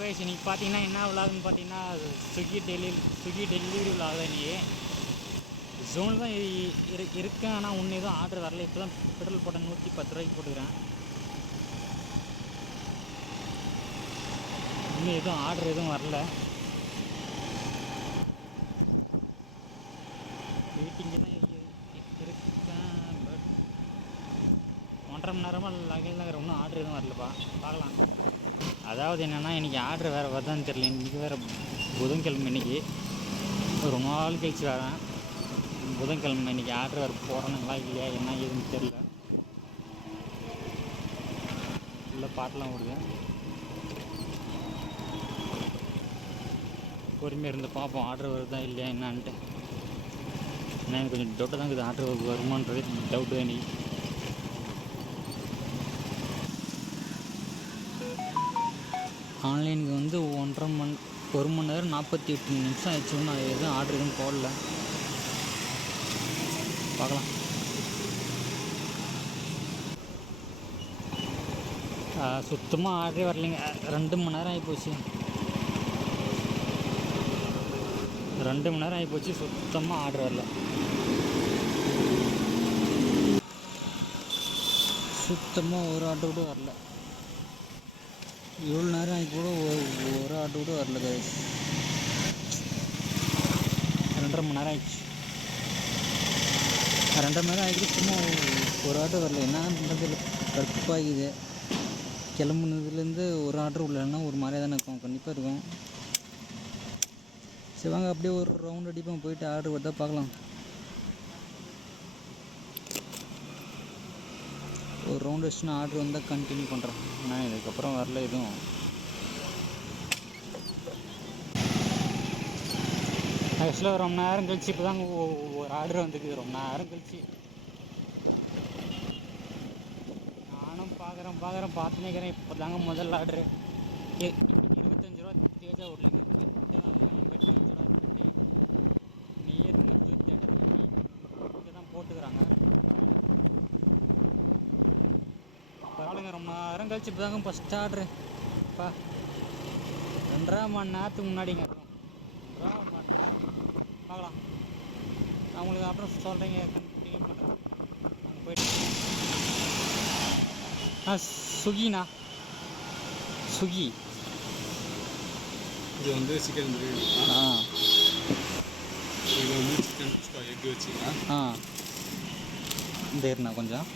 Guys இன்னைக்கு பார்த்தீங்கன்னா என்ன விளாகுன்னு பார்த்தீங்கன்னா ஸ்விக்கி டெலிவரி விளாக இன்னைக்கு ஜோன் தான் இருக்கேன். ஆனால் ஒன்று எதுவும் ஆர்டர் வரல. இப்போ தான் பெட்ரோல் போட்ட 110 ரூபாய்க்கு போட்டுக்கிறேன். இன்னும் எதுவும் ஆர்டர் எதுவும் வரல. வெயிட்டிங்கு தான் இருக்கேன். பட் 1.5 மணி நேரமாக லகேஜ் தான் ஒன்றும் ஆர்டர் எதுவும் வரலப்பா. பார்க்கலாம். அதாவது என்னென்னா இன்றைக்கி ஆர்டர் வேறு வருதான்னு தெரியல. இன்றைக்கி வேறு புதன்கிழமை. இன்றைக்கி ஒரு நாள் கழிச்சு வரேன். புதன்கிழமை இன்றைக்கி ஆர்டர் வேறு போடுறானுங்களா இல்லையா என்ன ஏதுன்னு தெரியல. இல்லை பாட்டெலாம் ஓடுது. பொறுமையாக இருந்து பார்ப்போம் ஆர்டர் வருதா இல்லையா என்னான்ட்டு. ஏன்னா எனக்கு கொஞ்சம் டவுட்டாக தான் இருக்குது. ஆர்டர் வருமானது டவுட்டு தான் இன்றைக்கி. ஆன்லைனுக்கு வந்து 1 மணி நேரம் 48 நிமிஷம் ஆயிடுச்சு. நான் எதுவும் ஆர்டர் எதுவும் போடல. பார்க்கலாம். சுத்தமாக ஆர்டரே வரலைங்க. 2 மணி நேரம் ஆகிப்போச்சு. 2 மணி நேரம் ஆகிப்போச்சு. சுத்தமாக ஆர்டர் வரல. சுத்தமாக ஒரு ஆர்டர் கூட வரல. இவ்வளோ நேரம் ஆகி கூட ஒரு ஆர்டர் கூட வரல. கைஸ் 2.5 மணி நேரம் ஆயிடுச்சு. 2.5 மணி நேரம் ஆகிட்டு சும்மா ஒரு ஆர்டர் வரல. என்ன பண்ணுறது கடுப்பாகுது. கிளம்புனதுலேருந்து ஒரு ஆர்டர் உள்ளனா ஒரு மாதிரியாக தானே இருக்கும். கண்டிப்பாக இருக்கும். சரி வாங்க அப்படியே ஒரு ரவுண்ட் அடிப்போம். போயிட்டு ஆர்டர் வருதா பார்க்கலாம். ஒரு ரவுண்ட் வச்சுன்னா ஆர்டர் வந்தால் கண்டினியூ பண்ணுறேன். ஆனால் இதுக்கப்புறம் வரல எதுவும். ஆக்சுவலாக ரொம்ப நேரம் கழிச்சு இப்போ தாங்க ஒரு ஆர்டர் வந்துக்குது. ரொம்ப நேரம் கழிச்சு நானும் பார்க்குறேன் பார்த்துனே இருக்கிறேன். இப்போ தாங்க முதல் ஆர்டரு 25 ரூபா தேஜா ஓடலைங்க. நியர் மஞ்சூர் தேட்டர் இங்கே தான் போட்டுக்கிறாங்க. பரவாயில்லைங்க. ரொம்ப நேரம் கழிச்சு இப்போ தாங்க ஃபஸ்ட் ஆர்டரு. இப்போ 2.5 மணி நேரத்துக்கு முன்னாடிங்க. 2.5 மணி நேரம். பார்க்கலாம். நான் உங்களுக்கு அப்புறம் சொல்கிறேங்க. கண்டினியூ பண்ணுறேன். நாங்கள் போய்ட்டு ஸ்விக்கிண்ணா. ஸ்விக்கி இது வந்து சிக்கன் பிரியாணி. இது வந்து சிக்கன் எக் வச்சுங்களா? இந்த இருண்ணா கொஞ்சம்.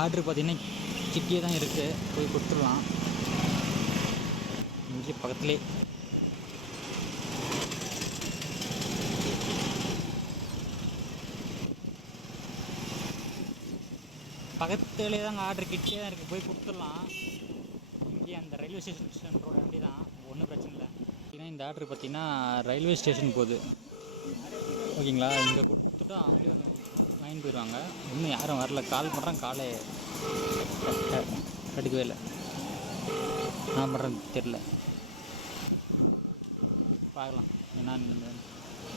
ஆர்டர் பார்த்தீங்கன்னா கிட்டே தான் இருக்குது. போய் கொடுத்துடலாம். இங்கே பக்கத்துலேயே. பக்கத்துலேயே தாங்க ஆர்டர் கிட்டே தான் இருக்குது. போய் கொடுத்துடலாம். இங்கே அந்த ரயில்வே ஸ்டேஷன் ரோட வண்டி தான். ஒன்றும் பிரச்சனை இல்லை. ஏன்னா இந்த ஆர்டர் பார்த்தீங்கன்னா ரயில்வே ஸ்டேஷன் போகுது. ஓகேங்களா. இங்கே கொடுத்துட்டா அவங்களே வந்து வாங்கிட்டு போயிடுவாங்க. இன்னும் யாரும் வரல. கால் பண்ணுறேன். காலே எடுக்கவே இல்லை. நான் பண்ணுறது தெரில. பார்க்கலாம் என்னன்னு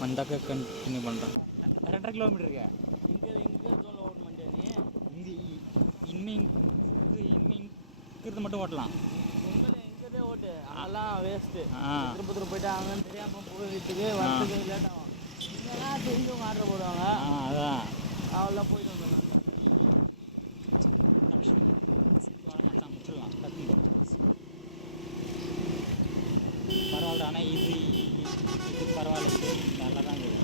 வந்தாக்க கண்டினியூ பண்ணுறேன். 2.5 கிலோமீட்டர் இருக்கு. இங்கே இங்கிறது மட்டும் ஓட்டலாம். எங்கதே ஓட்டு அதெல்லாம் வேஸ்ட்டு. திருப்பத்தூர் போயிட்டு அங்கன்னு தெரியாமல் போயிட்டுக்கு வரத்துக்கு லேட் ஆகும். இங்கெல்லாம் தெரிஞ்சவங்க ஆர்டர் போடுவாங்க. அதான் அவெல்லாம் போயிட்டு வந்துடுவாங்க. முடிச்சிடலாம். பரவாயில்ல. ஆனால் இது பரவாயில்ல. நல்லா தான் இருக்குது.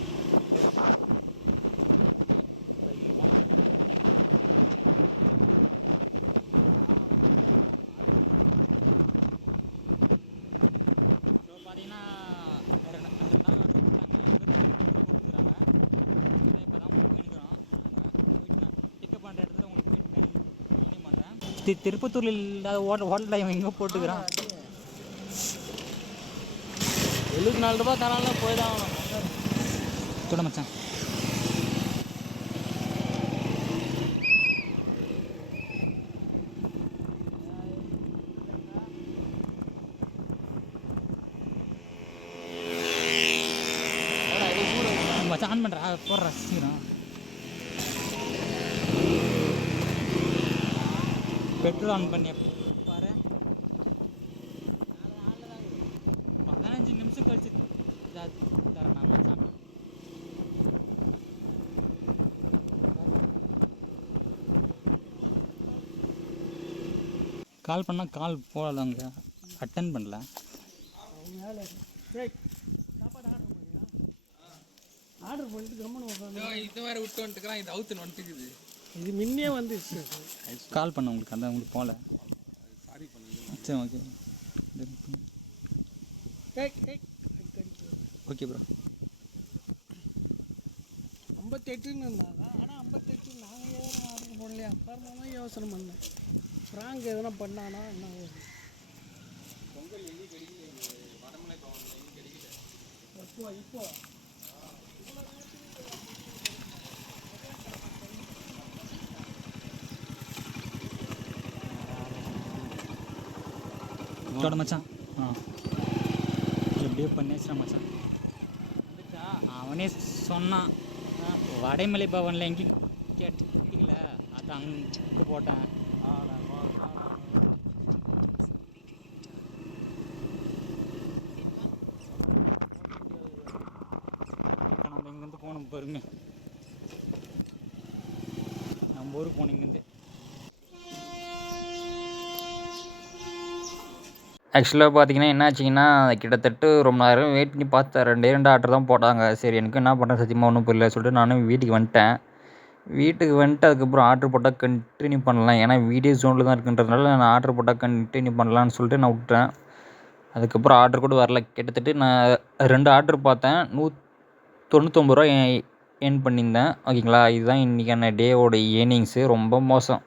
பார்த்தீங்கன்னா 2 நாள் ஆர்டர் கொடுத்துறாங்க. இப்போ தான் போயிட்டுருக்கோம். நாங்கள் போயிட்டு நான் பிக்கப் பண்ணுற இடத்துல உங்களுக்கு போயிட்டு கண்டினியூ பண்ணுறேன். திருப்பத்தூரில் இல்லாத ஹோட்டலில் இவன் எங்கே போட்டுக்கிறான். 74 ரூபா தராலும் போய் தான் ஆகணும். கூட மச்சான். மச்சான் ஆன் பண்ணுறா. போடுறா சீக்கிரம். பெட்ரோல் ஆன் பண்ணி பாரு 15 நிமிஷம் கழிச்சு தரேன் நான் மச்சான். கால் பண்ணால் கால் போகலங்க, அட்டன் பண்ணல. ஆர்டர் பண்ணிட்டு கம்மனு உட்காந்து இந்த மாதிரி விட்டு வந்துட்டுக்கிறான். இது அவுத்து வந்துட்டுக்குது. இது முன்னே வந்துச்சு. கால் பண்ண உங்களுக்கு, அந்த உங்களுக்கு போகல. சாரி பண்ணுங்க. சரி ஓகே ஓகே ப்ரோ. 58ன்னு இருந்தாங்க. ஆனால் 58 நாங்கள் எதுவும் ஆர்டர் போடலையா? அப்புறமா தான் யோசனை பண்ணேன், ஃப்ராங்க் எதுனா பண்ணானா என்ன ஆகுது? பொங்கல் எங்கேயும் கிடைக்கல. வடமலை பவனில் எங்கேயும் கிடைக்கல. இப்போ இதோட மச்சான் எப்படியோ பண்ணியாச்சுடா மச்சான். அவனே சொன்னான் வடைமலை பவனில் எங்கேயும் கேட்டீங்கள, அது அங்கே போட்டேன். இப்போ நம்ம இங்கேருந்து போகணும் பாருங்க, நம்ம ஊருக்கு போகணும் இங்கேருந்து. ஆக்சுவலாக பார்த்தீங்கன்னா என்ன ஆச்சுங்கன்னா, கிட்டத்தட்ட ரொம்ப நேரம் வெயிட் பண்ணி பார்த்தேன். 2 ஆர்டர் தான் போட்டாங்க. சரி எனக்கு என்ன பண்ணுறது சத்தியமாக ஒன்றும் புரியல சொல்லிட்டு நானும் வீட்டுக்கு வந்துட்டேன். அதுக்கப்புறம் ஆர்டர் போட்டால் கண்டினியூ பண்ணலாம், ஏன்னா வீடியோ ஜோனில் தான் இருக்குன்றதுனால நான் ஆர்டர் போட்டால் கண்டினியூ பண்ணலான்னு சொல்லிட்டு நான் விட்டேன். அதுக்கப்புறம் ஆர்டர் கூட வரல. கிட்டத்தட்ட நான் 2 ஆர்டர் பார்த்தேன், 199 ரூபா ஏர்ன் பண்ணியிருந்தேன். ஓகேங்களா, இதுதான் இன்றைக்கான டேவோட ஏர்னிங்ஸு. ரொம்ப மோசம்.